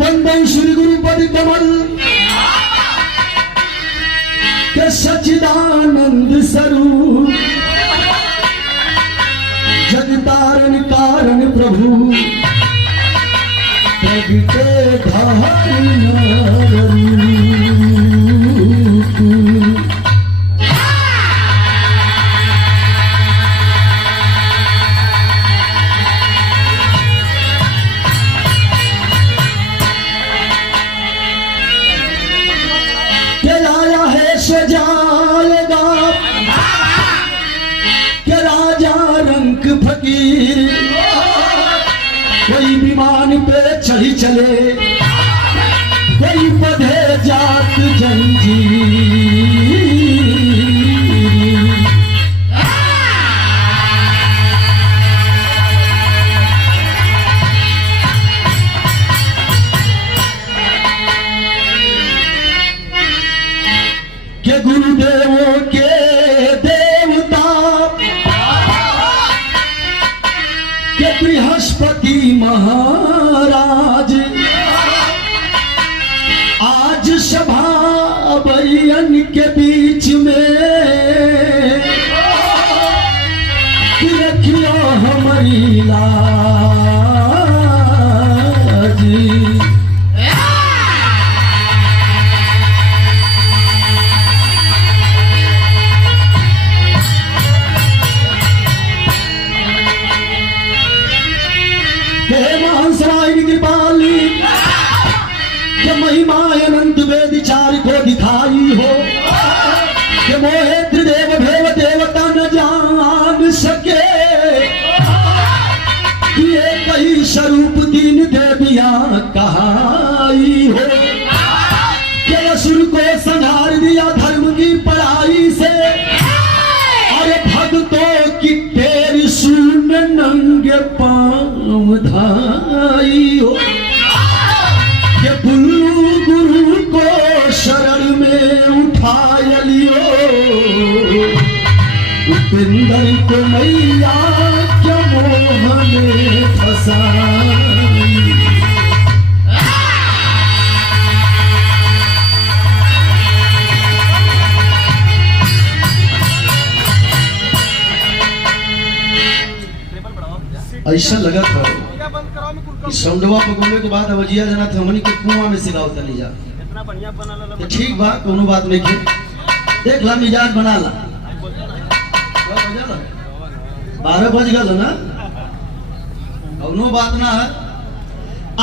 बंदन श्री गुरु पद कमल के सच्चिदानंद स्वरूप जगतारण कारण प्रभु प्रगटे धारण सजाएगा के राजा रंग फकीर कोई विमान पे चढ़ी चले कोई बधे जात जंजीर के गुरुदेवों के देवता के बृहस्पति महाराज आज सभा बयन के बीच में रखियो हमारी लाज कृपाली के महिमा अनंत वेद चार को दिखाई हो के मोहे त्रिदेव भेव देवता न जान सके ये कई स्वरूप तीन देवियां कहाई हो के असुर को संहार दिया धर्म की पढ़ाई से अरे भक्तों की ढेर सुन नंगे पांव धाई हो के बुल्लू गुरु को शरण में उठा लियो उपेंद्र को मैया क्या मोह में फंसाई ऐसा लगा था सौंडवा पे बोले के बाद अवजिया जना थे हमनी के कुआं में सिलावता नहीं जा इतना बढ़िया बनाला तो ठीक बा कोनो बात नहीं के देख ला मिजाज बना ला 12 बज गल ना कोनो बात ना है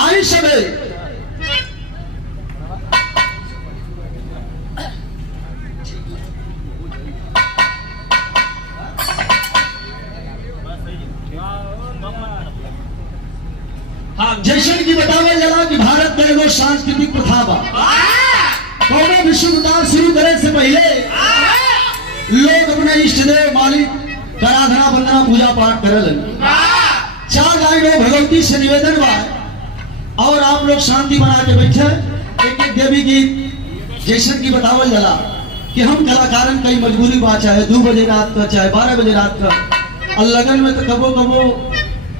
आई सबे जैसे कि बतावे जला कि भारत में एगो सांस्कृतिक प्रथा बा कोनो विश्व शुरू करे से पहले लोग अपने इष्ट देव मालिक का आराधना वंदना पूजा पाठ करलन 4 गाय भगवती से निवेदन बा और आप लोग शांति बना के बैठे एक एक देवी गीत जैसे कि बतावल जला कि हम कलाकारन कई मजबूरी बा चाहे 2 बजे रात का चाहे 12 बजे रात का और लगन में तो कबो कबो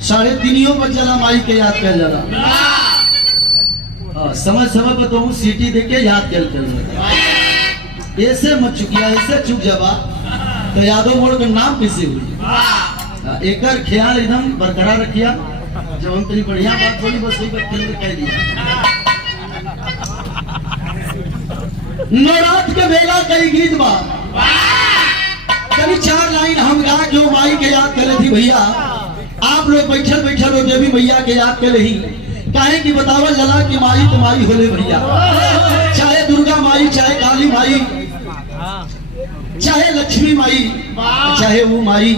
3:30 बज जाला माई के याद कर जाला समय समय पर तो सीटी देके याद कर ऐसे मत चुकिया ऐसे चुक जाबा तो यादव मोड़ का नाम कैसे हुई एकर ख्याल एकदम बरकरार रखिया जब हम तेरी बढ़िया बात बोली बस वही बात कह दिया नवरात्र के बेला कई गीत बा कभी 4 लाइन हम गा के माई के याद करे थी भैया आप लोग बैठल बैठल हो देवी मैया के याद के रही काहे की बतावल जला कि माई तो माई होले भैया चाहे दुर्गा माई चाहे काली माई चाहे लक्ष्मी माई चाहे वो माई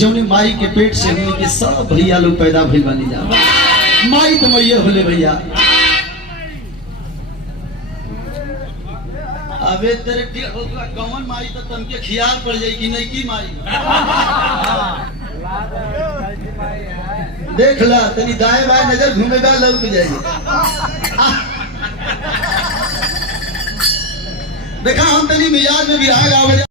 जौने माई के पेट से हमने के सब भैया लोग पैदा भइल बानी जा माई तो मैया होले भैया अबे तेरे कौन माई तो तमके खियाल पड़ जाए कि नहीं की माई देख ला तनी दाएं बाएं नजर घूमेगा लौक जाएगी देखा हम तनी मिजाज में भी आ